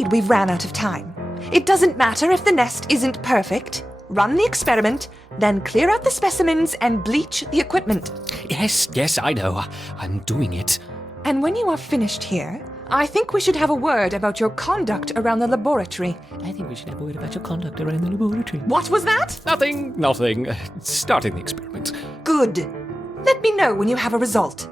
agreed we've ran out of time. It doesn't matter if the nest isn't perfect. Run the experiment, then clear out the specimens and bleach the equipment. Yes, I know. I'm doing it. And when you are finished here, I think we should have a word about your conduct around the laboratory. I think we should have a word about your conduct around the laboratory. What was that? Nothing. Starting the experiment. Good. Let me know when you have a result.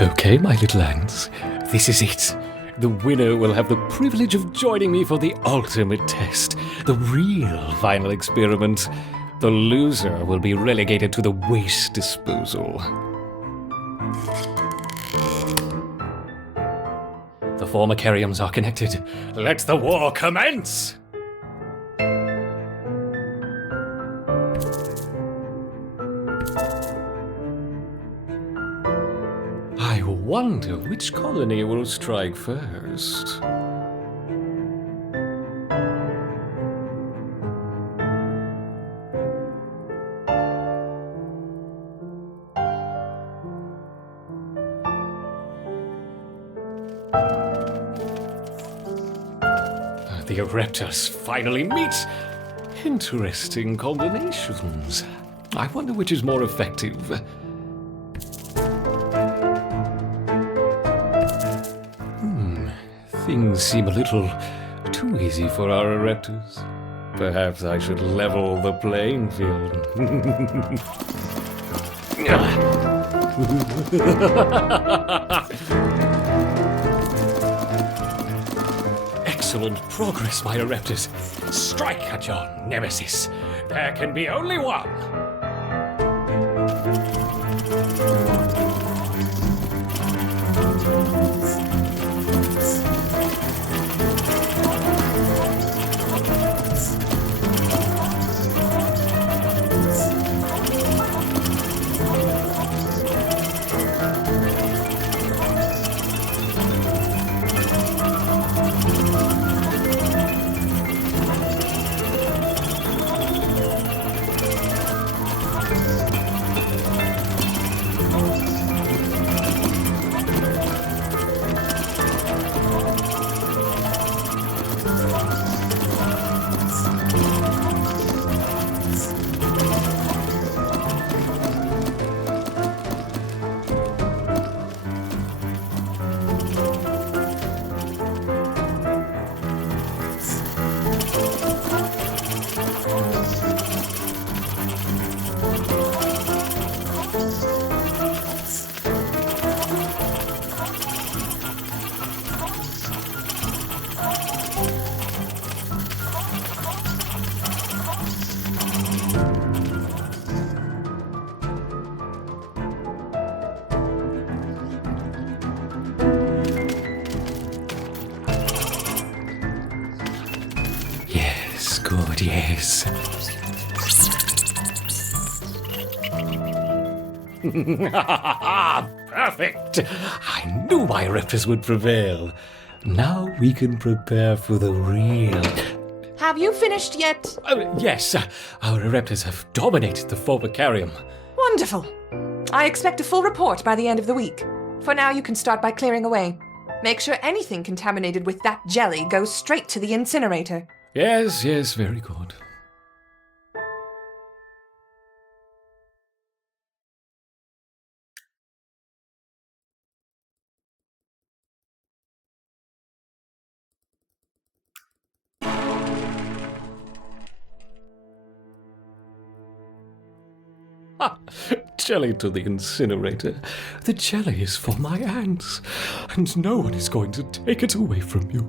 Okay, my little ants. This is it. The winner will have the privilege of joining me for the ultimate test, the real final experiment. The loser will be relegated to the waste disposal. The four Macariums are connected. Let the war commence! I wonder which colony will strike first. The Raptors finally meet. Interesting combinations. I wonder which is more effective. Things seem a little too easy for our Raptors. Perhaps I should level the playing field. Excellent progress, my Raptors. Strike at your nemesis. There can be only one. Good, yes. Perfect! I knew my Raptors would prevail. Now we can prepare for the real... Have you finished yet? Yes, our Raptors have dominated the Phobacarium. Wonderful. I expect a full report by the end of the week. For now, you can start by clearing away. Make sure anything contaminated with that jelly goes straight to the incinerator. Yes, very good. Jelly to the incinerator. The jelly is for my ants, and no one is going to take it away from you.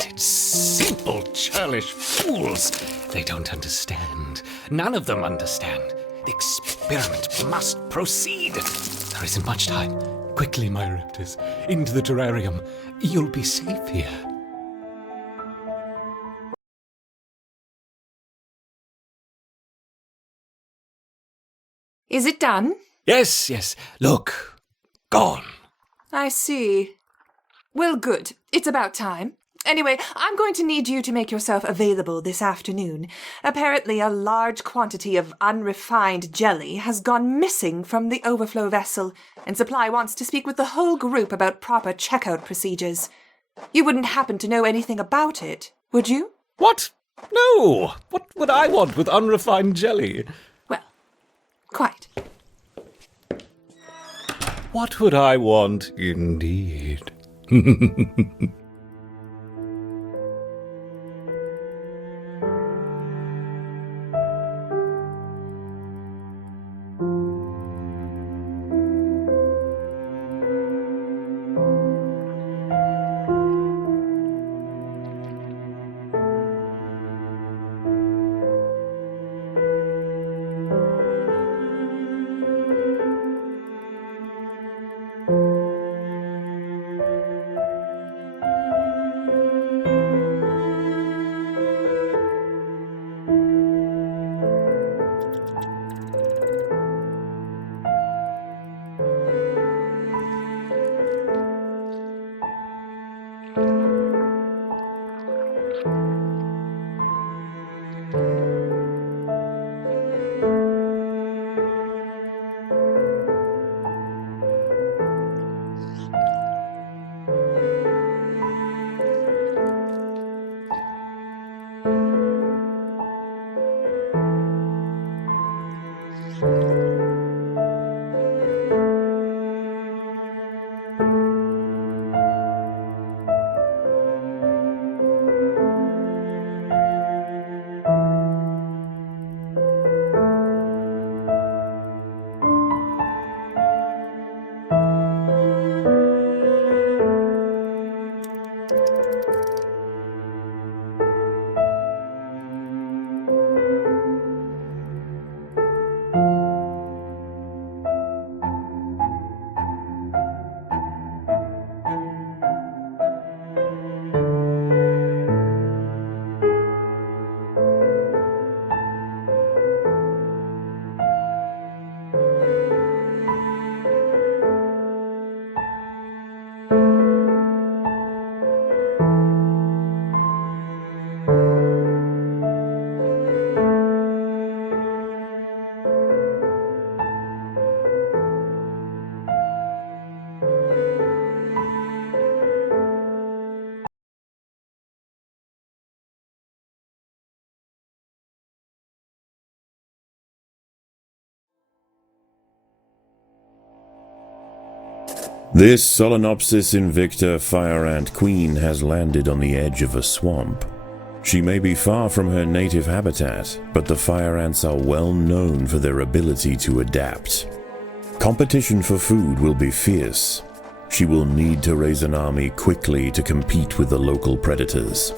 complicated, simple, churlish fools. They don't understand. None of them understand. The experiment must proceed. There isn't much time. Quickly, my raptors, into the terrarium. You'll be safe here. Is it done? Yes. Look. Gone. I see. Well, good. It's about time. Anyway, I'm going to need you to make yourself available this afternoon. Apparently, a large quantity of unrefined jelly has gone missing from the overflow vessel, and Supply wants to speak with the whole group about proper checkout procedures. You wouldn't happen to know anything about it, would you? What? No! What would I want with unrefined jelly? Well, quite. What would I want, indeed? This Solenopsis invicta fire ant queen has landed on the edge of a swamp. She may be far from her native habitat, but the fire ants are well known for their ability to adapt. Competition for food will be fierce. She will need to raise an army quickly to compete with the local predators.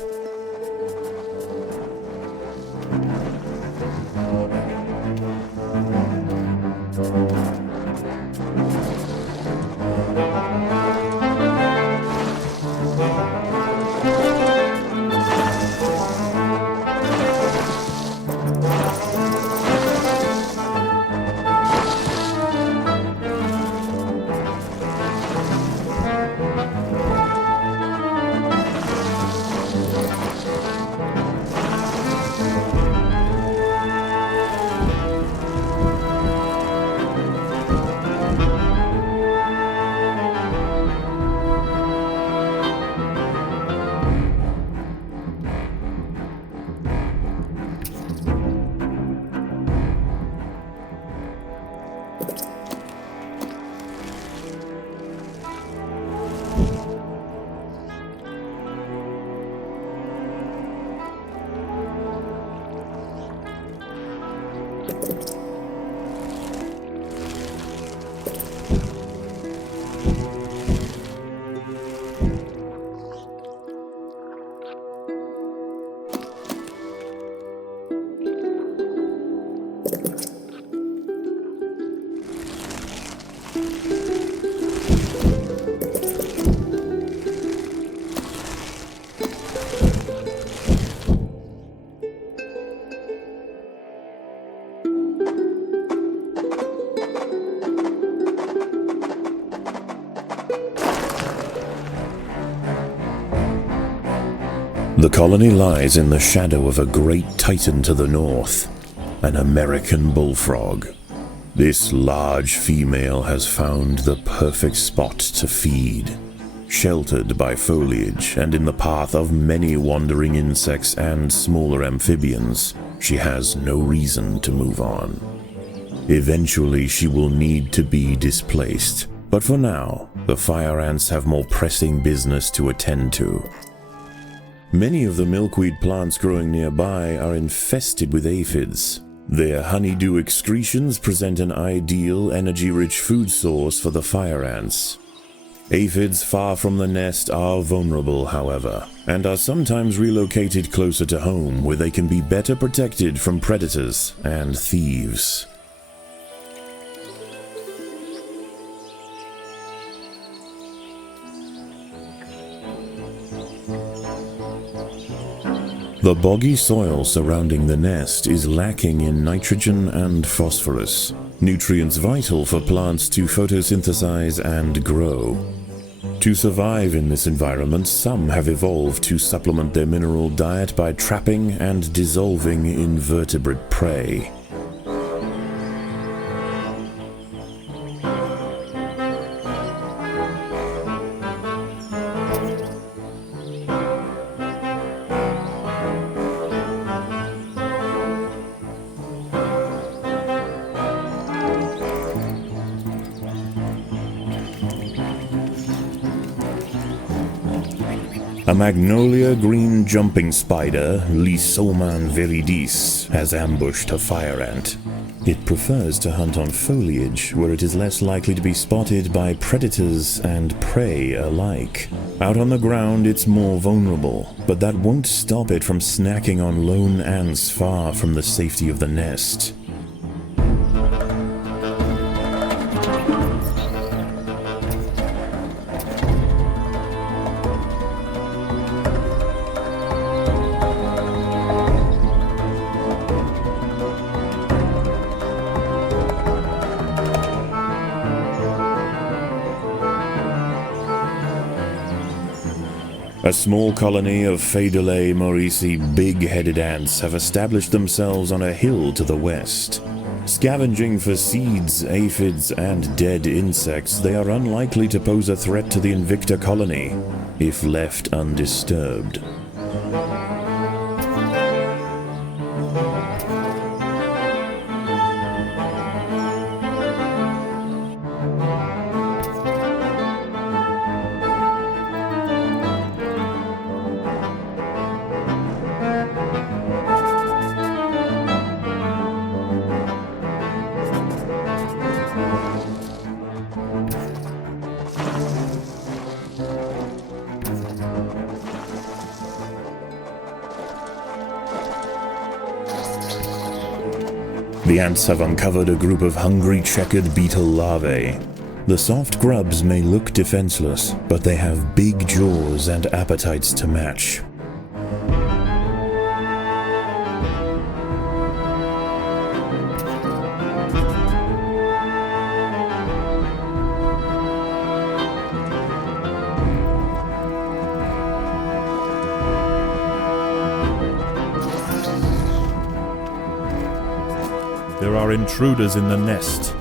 The colony lies in the shadow of a great titan to the north, an American bullfrog. This large female has found the perfect spot to feed. Sheltered by foliage and in the path of many wandering insects and smaller amphibians, she has no reason to move on. Eventually she will need to be displaced, but for now, the fire ants have more pressing business to attend to. Many of the milkweed plants growing nearby are infested with aphids. Their honeydew excretions present an ideal, energy-rich food source for the fire ants. Aphids far from the nest are vulnerable, however, and are sometimes relocated closer to home where they can be better protected from predators and thieves. The boggy soil surrounding the nest is lacking in nitrogen and phosphorus, nutrients vital for plants to photosynthesize and grow. To survive in this environment, some have evolved to supplement their mineral diet by trapping and dissolving invertebrate prey. A magnolia green jumping spider, Lysoman viridis, has ambushed a fire ant. It prefers to hunt on foliage, where it is less likely to be spotted by predators and prey alike. Out on the ground, it's more vulnerable, but that won't stop it from snacking on lone ants far from the safety of the nest. A small colony of Phaedulae maurici big-headed ants have established themselves on a hill to the west. Scavenging for seeds, aphids, and dead insects, they are unlikely to pose a threat to the Invicta colony, if left undisturbed. The ants have uncovered a group of hungry checkered beetle larvae. The soft grubs may look defenseless, but they have big jaws and appetites to match. There are intruders in the nest.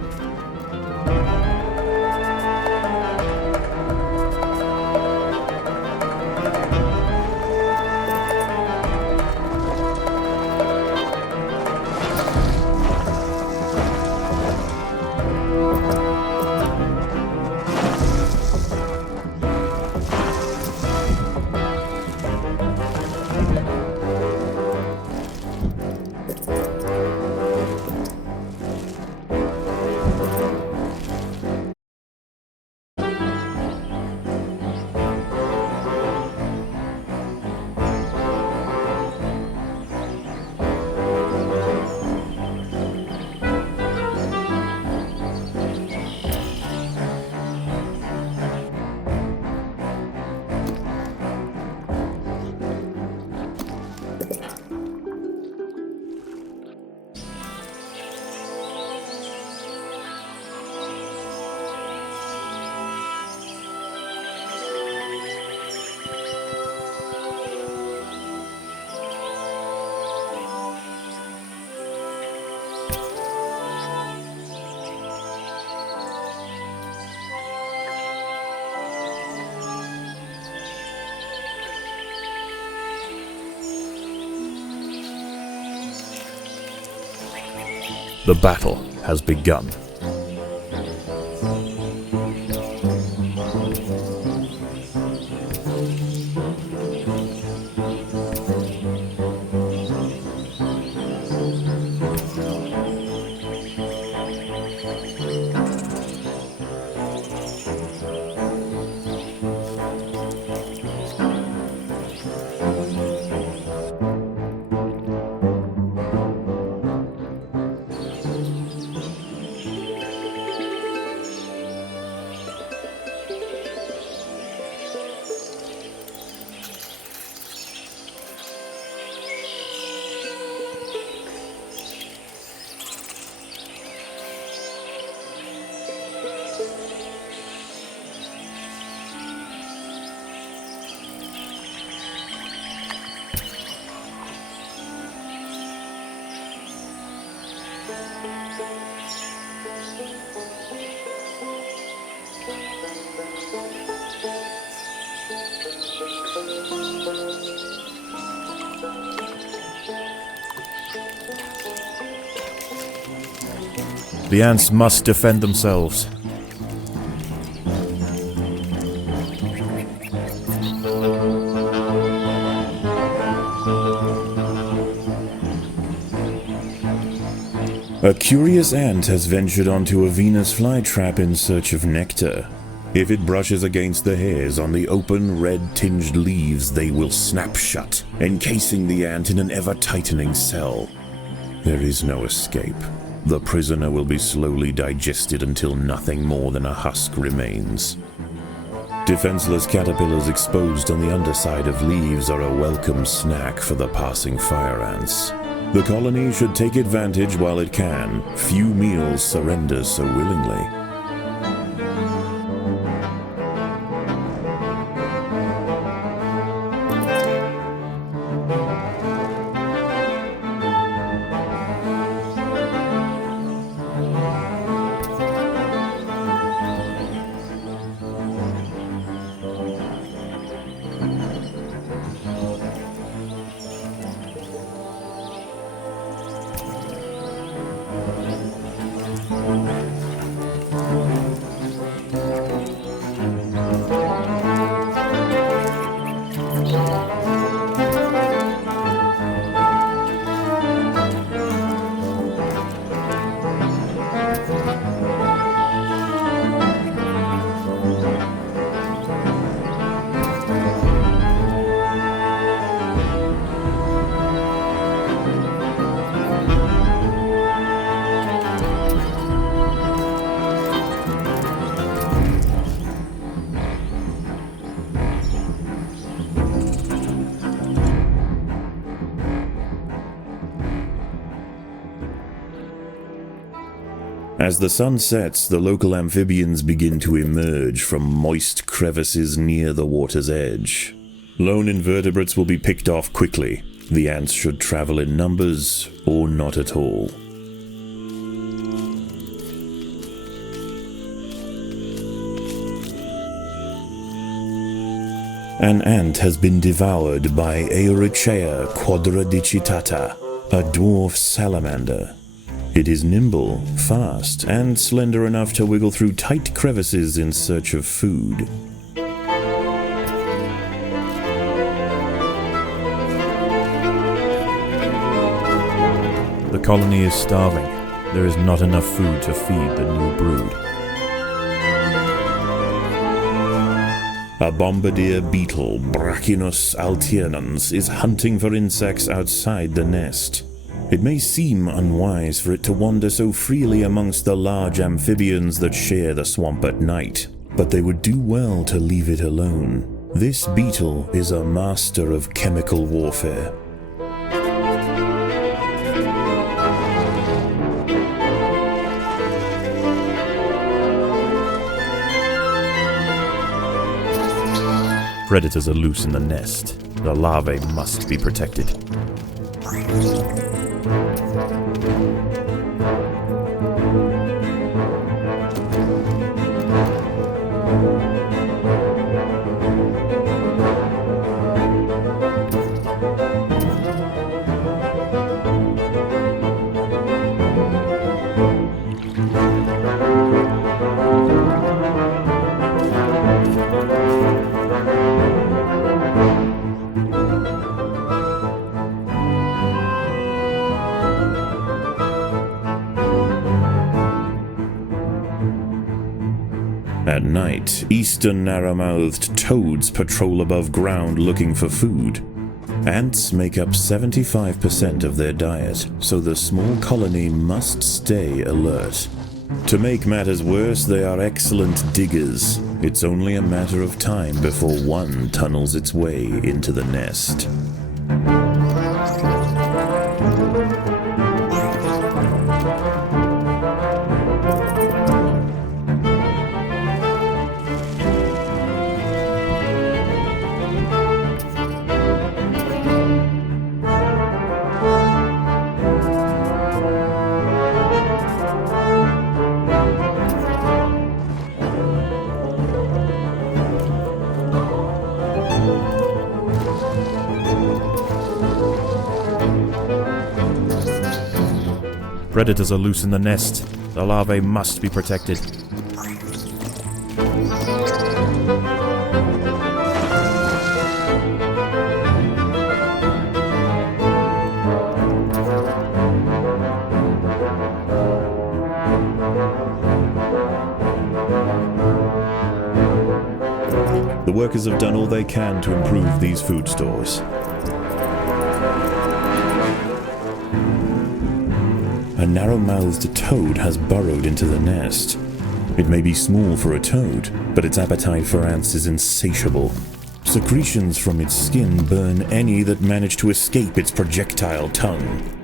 The battle has begun. The ants must defend themselves. A curious ant has ventured onto a Venus flytrap in search of nectar. If it brushes against the hairs on the open, red-tinged leaves, they will snap shut, encasing the ant in an ever-tightening cell. There is no escape. The prisoner will be slowly digested until nothing more than a husk remains. Defenseless caterpillars exposed on the underside of leaves are a welcome snack for the passing fire ants. The colony should take advantage while it can. Few meals surrender so willingly. As the sun sets, the local amphibians begin to emerge from moist crevices near the water's edge. Lone invertebrates will be picked off quickly. The ants should travel in numbers or not at all. An ant has been devoured by Aurichea quadradicitata, a dwarf salamander. It is nimble, fast, and slender enough to wiggle through tight crevices in search of food. The colony is starving. There is not enough food to feed the new brood. A bombardier beetle, Brachinus alternans, is hunting for insects outside the nest. It may seem unwise for it to wander so freely amongst the large amphibians that share the swamp at night, but they would do well to leave it alone. This beetle is a master of chemical warfare. Predators are loose in the nest. The larvae must be protected. At night, eastern narrow-mouthed toads patrol above ground looking for food. Ants make up 75% of their diet, so the small colony must stay alert. To make matters worse, they are excellent diggers. It's only a matter of time before one tunnels its way into the nest. Predators are loose in the nest. The larvae must be protected. The workers have done all they can to improve these food stores. A narrow-mouthed toad has burrowed into the nest. It may be small for a toad, but its appetite for ants is insatiable. Secretions from its skin burn any that manage to escape its projectile tongue.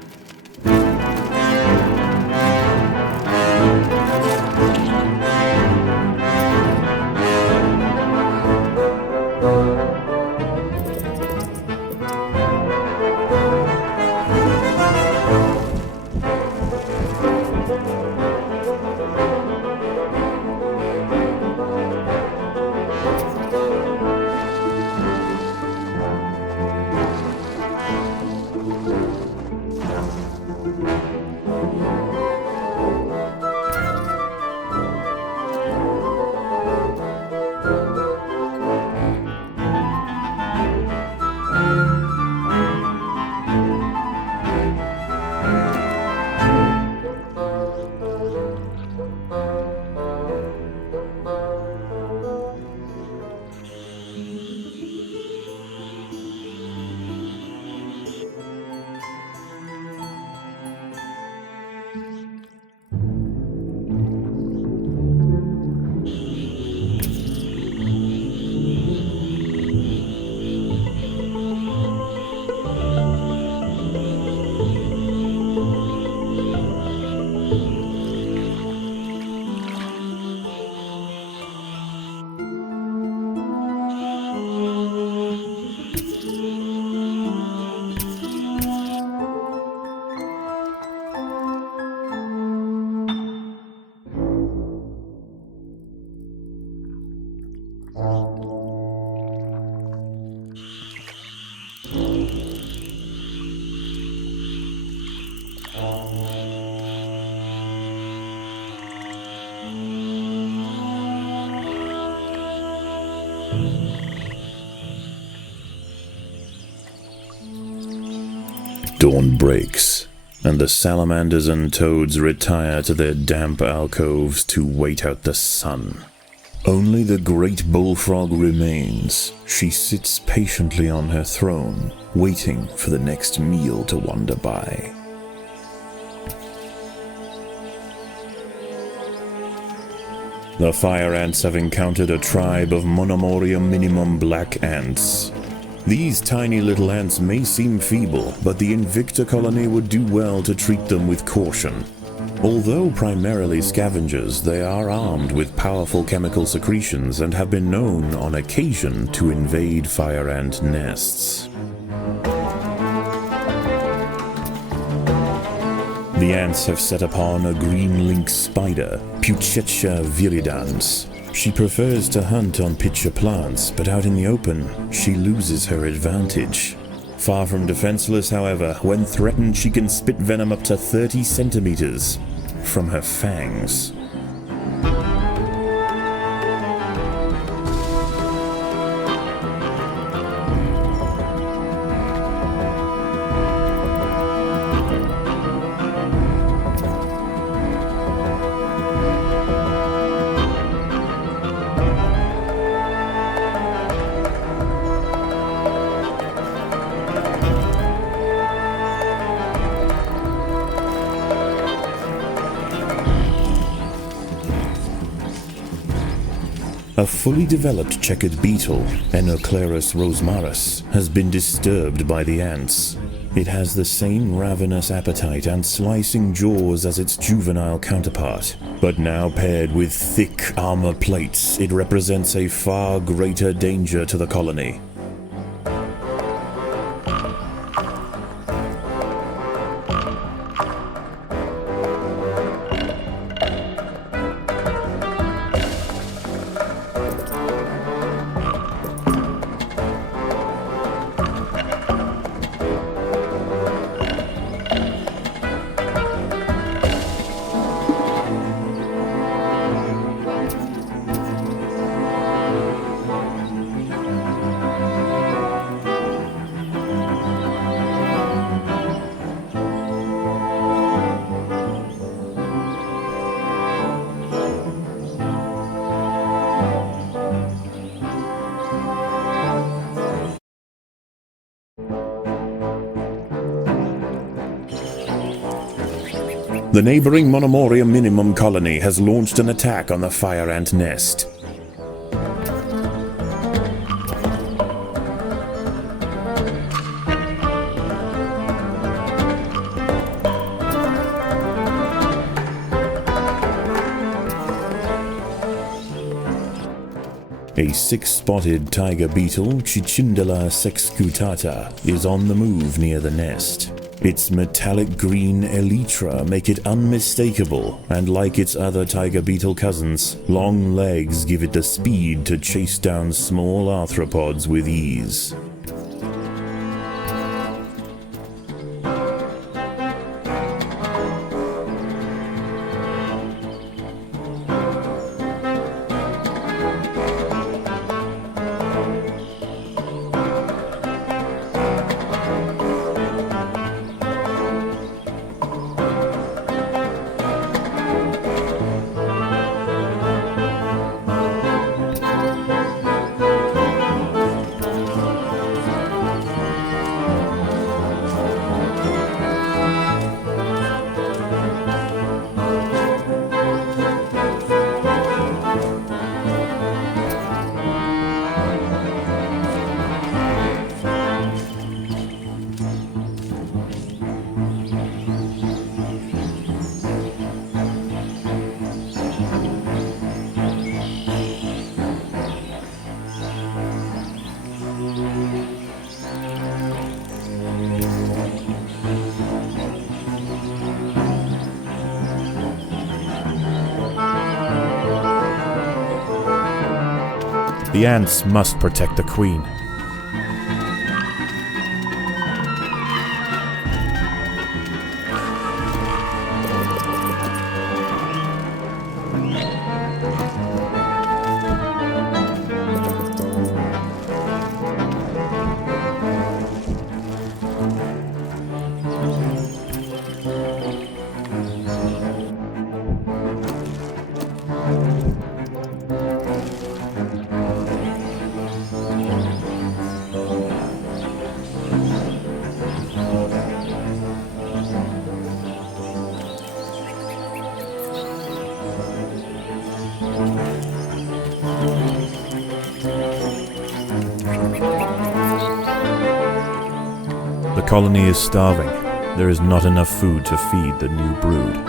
Dawn breaks, and the salamanders and toads retire to their damp alcoves to wait out the sun. Only the great bullfrog remains. She sits patiently on her throne, waiting for the next meal to wander by. The fire ants have encountered a tribe of Monomoria minimum black ants. These tiny little ants may seem feeble, but the Invicta colony would do well to treat them with caution. Although primarily scavengers, they are armed with powerful chemical secretions and have been known on occasion to invade fire ant nests. The ants have set upon a green lynx spider, Puccetia viridans. She prefers to hunt on pitcher plants, but out in the open, she loses her advantage. Far from defenseless, however, when threatened she can spit venom up to 30 centimeters from her fangs. A fully developed checkered beetle, Enoclerus rosmarus, has been disturbed by the ants. It has the same ravenous appetite and slicing jaws as its juvenile counterpart, but now paired with thick armor plates, it represents a far greater danger to the colony. The neighboring Monomoria Minimum colony has launched an attack on the fire ant nest. A six-spotted tiger beetle, Cichindala sexcutata, is on the move near the nest. Its metallic green elytra make it unmistakable, and like its other tiger beetle cousins, long legs give it the speed to chase down small arthropods with ease. The ants must protect the queen. The colony is starving. There is not enough food to feed the new brood.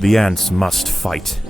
The ants must fight.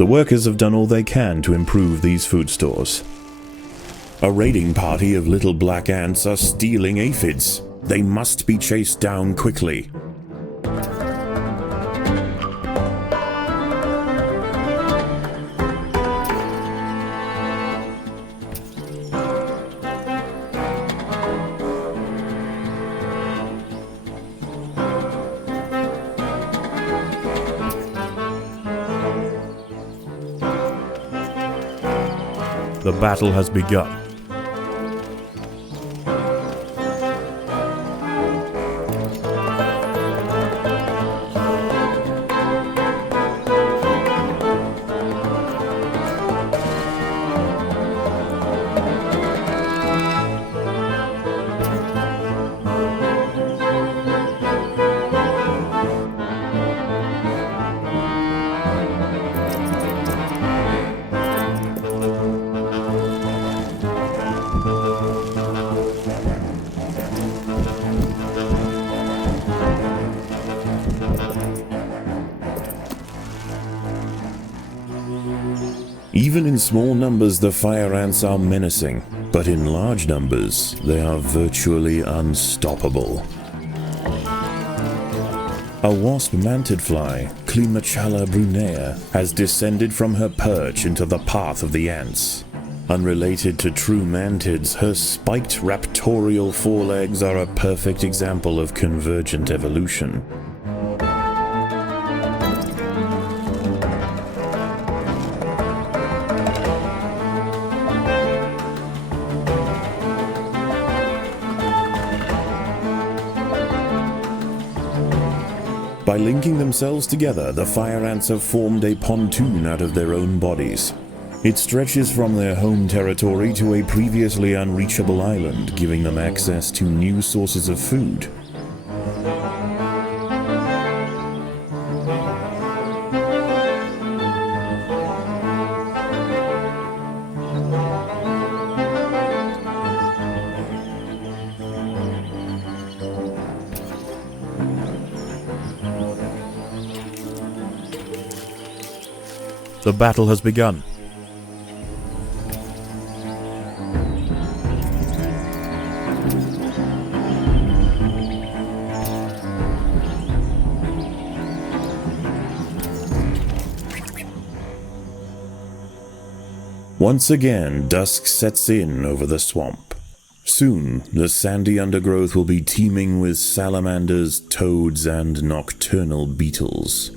The workers have done all they can to improve these food stores. A raiding party of little black ants are stealing aphids. They must be chased down quickly. The battle has begun. Even in small numbers, the fire ants are menacing, but in large numbers, they are virtually unstoppable. A wasp-manted fly, Climachala brunea, has descended from her perch into the path of the ants. Unrelated to true mantids, her spiked raptorial forelegs are a perfect example of convergent evolution. By linking themselves together, the fire ants have formed a pontoon out of their own bodies. It stretches from their home territory to a previously unreachable island, giving them access to new sources of food. The battle has begun. Once again, dusk sets in over the swamp. Soon, the sandy undergrowth will be teeming with salamanders, toads, and nocturnal beetles.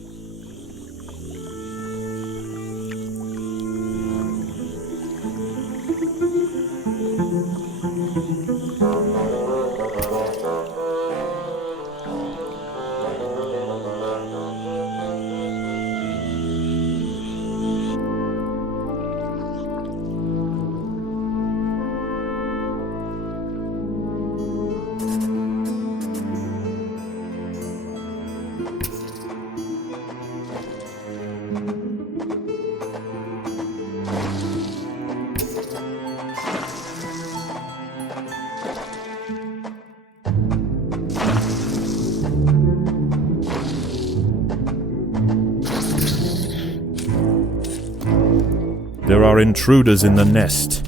There are intruders in the nest.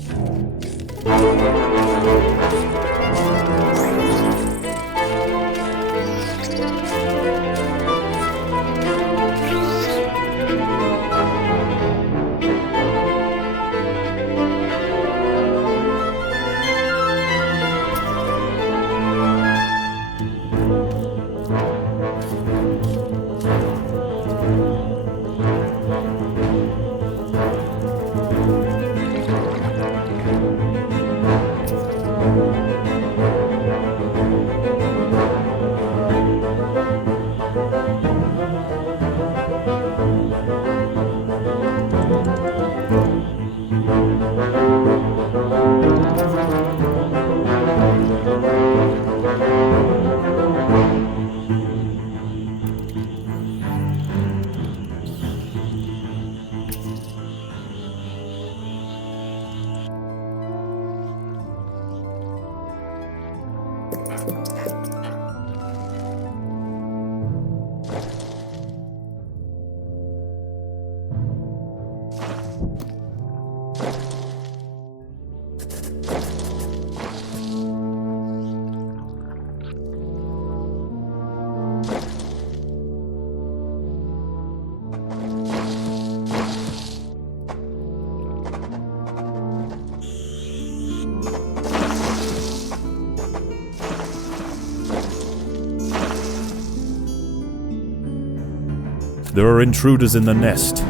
There are intruders in the nest.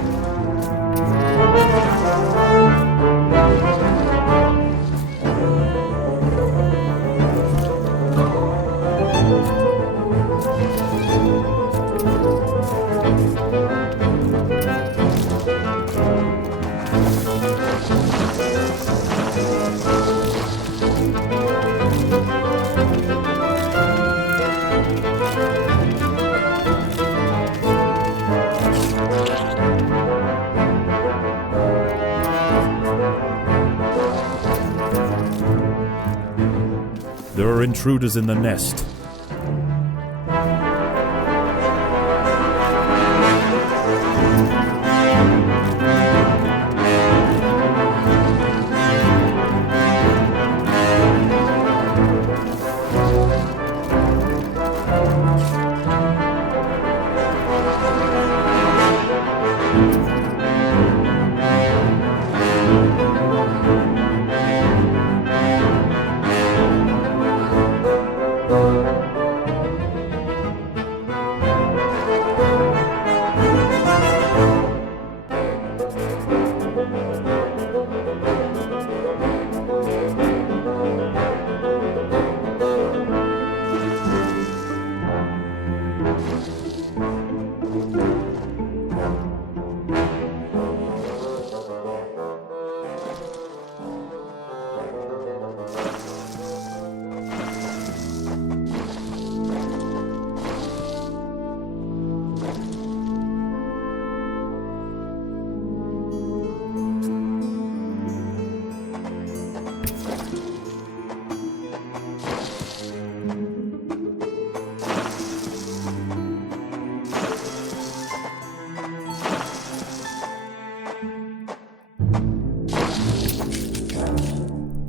There are intruders in the nest.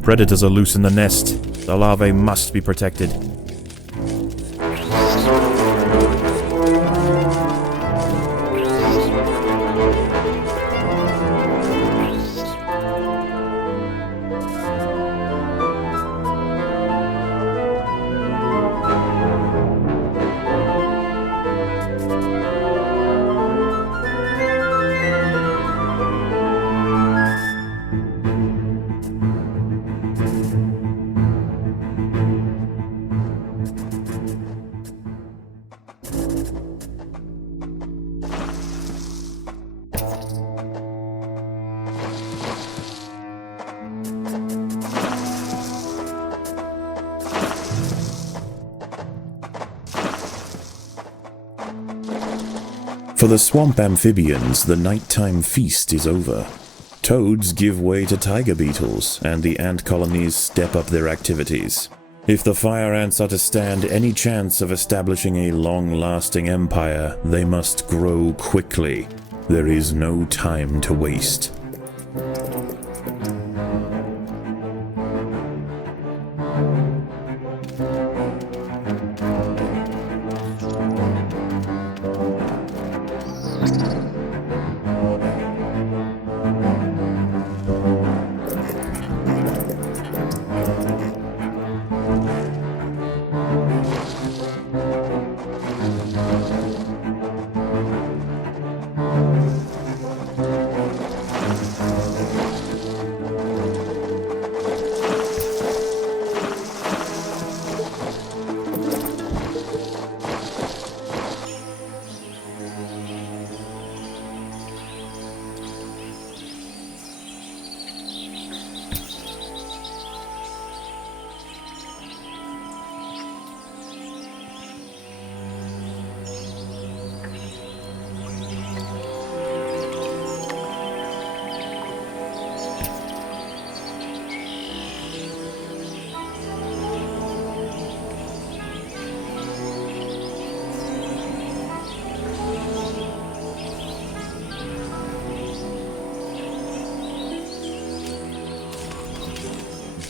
Predators are loose in the nest. The larvae must be protected. For the swamp amphibians, the nighttime feast is over. Toads give way to tiger beetles, and the ant colonies step up their activities. If the fire ants are to stand any chance of establishing a long-lasting empire, they must grow quickly. There is no time to waste.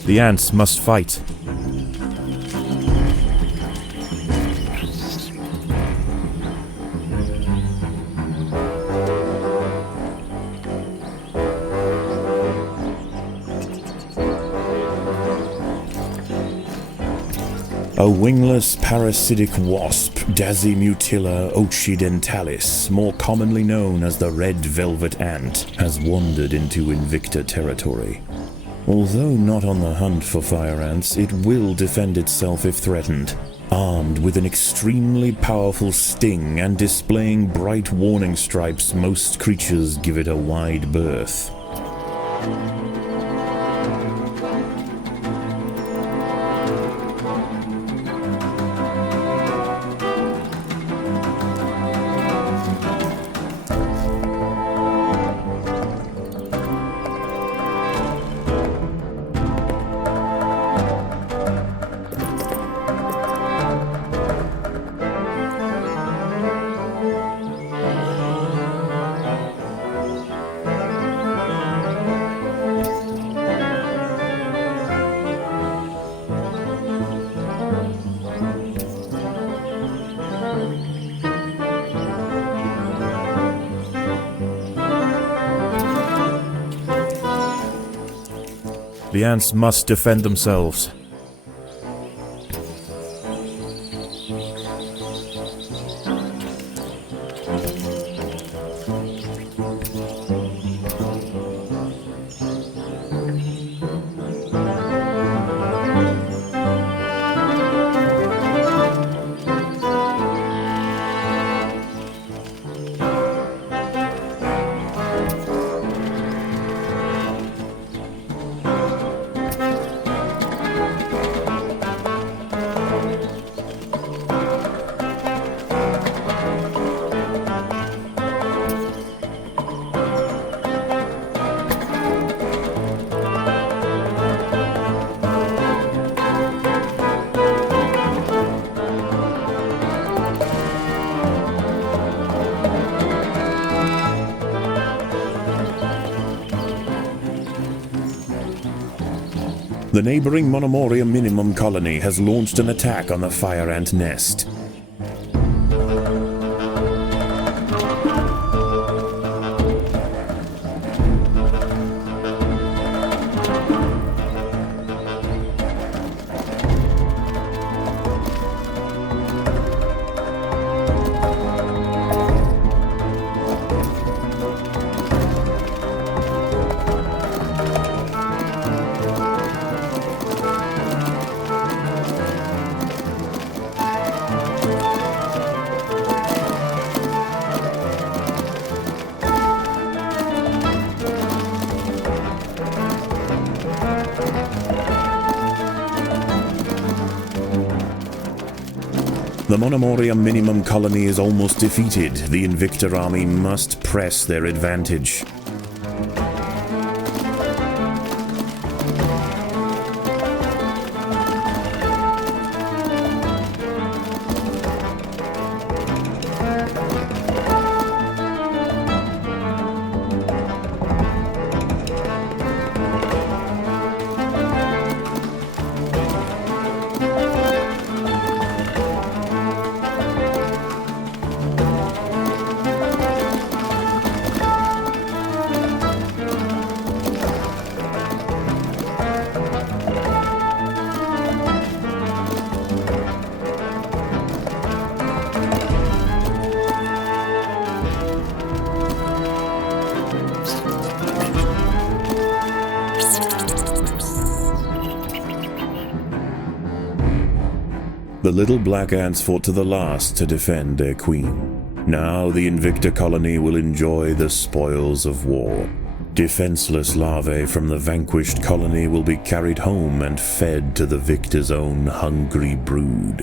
The ants must fight. A A wingless parasitic wasp, Dasimutilla occidentalis, more commonly known as the red velvet ant, has wandered into Invicta territory. Although not on the hunt for fire ants, it will defend itself if threatened. Armed with an extremely powerful sting and displaying bright warning stripes, most creatures give it a wide berth. The ants must defend themselves. The neighboring Monomoria Minimum colony has launched an attack on the fire ant nest. The Monomoria Minimum colony is almost defeated. The Invicta army must press their advantage. The little black ants fought to the last to defend their queen. Now the Invicta colony will enjoy the spoils of war. Defenseless larvae from the vanquished colony will be carried home and fed to the victor's own hungry brood.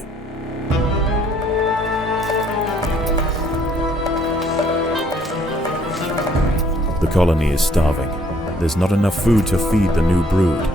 The colony is starving. There's not enough food to feed the new brood.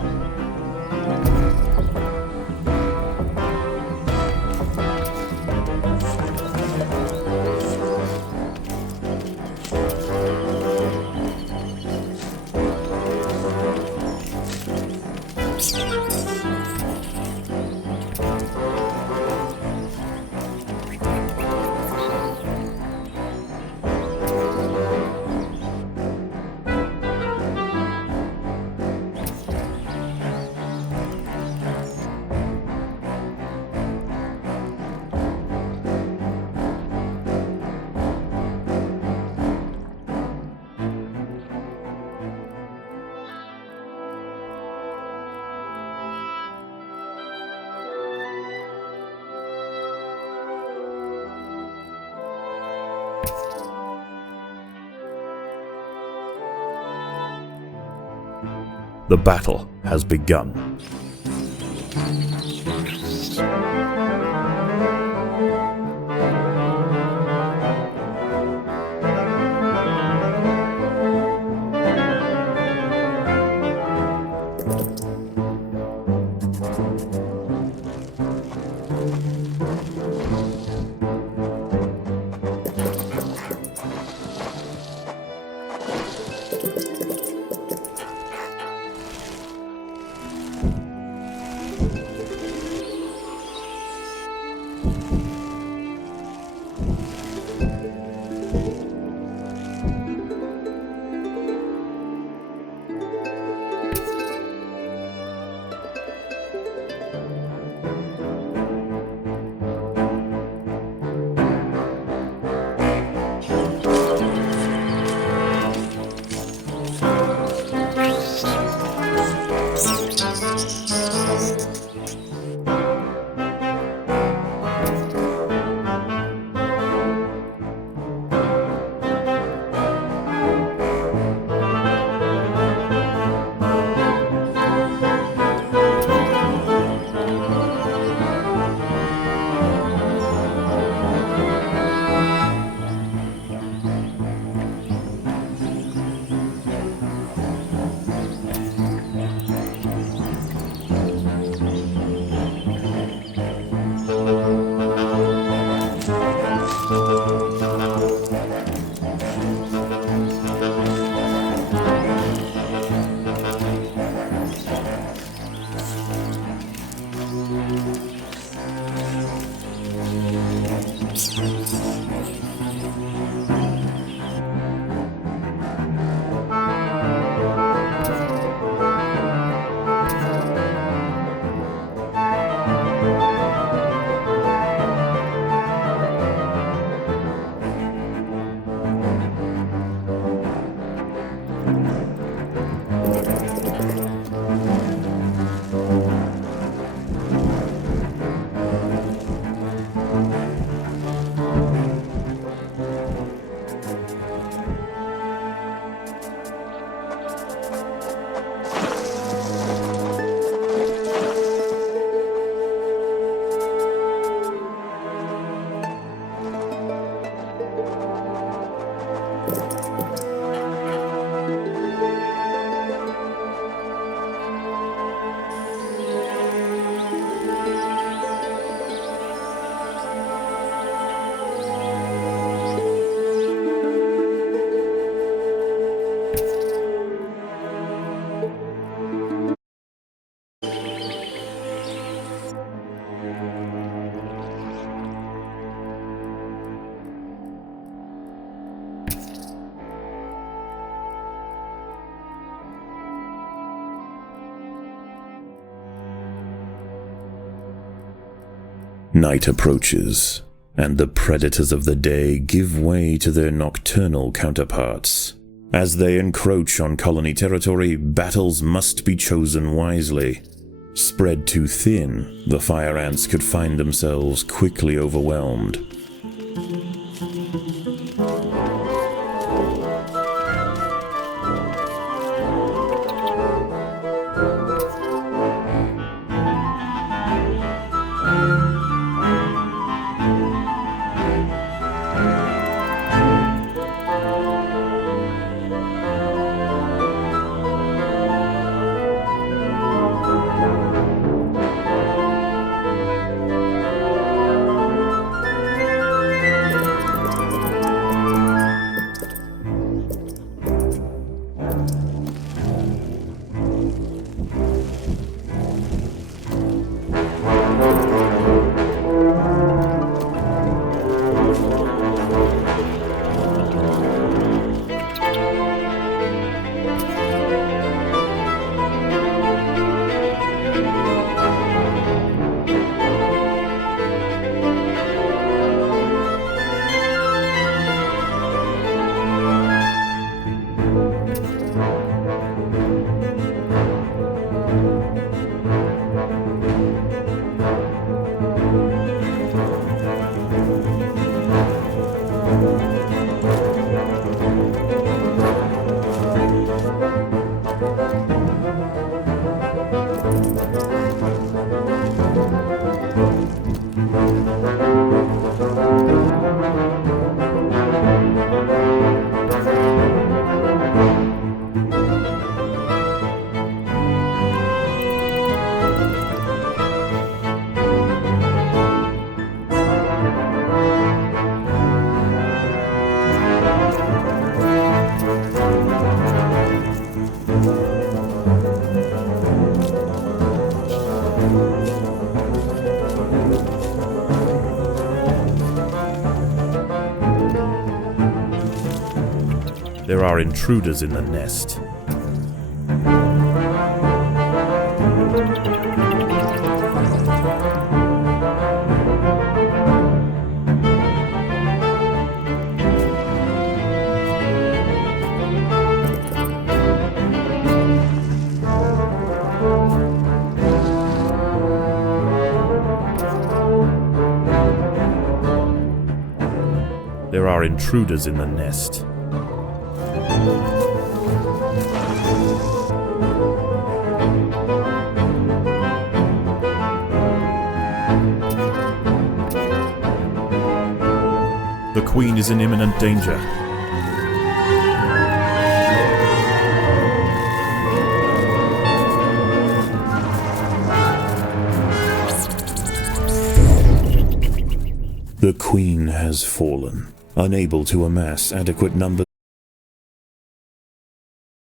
The battle has begun. Night approaches, and the predators of the day give way to their nocturnal counterparts. As they encroach on colony territory, battles must be chosen wisely. Spread too thin, the fire ants could find themselves quickly overwhelmed. There are intruders in the nest. There are intruders in the nest. The Queen is in imminent danger. The Queen has fallen, unable to amass adequate numbers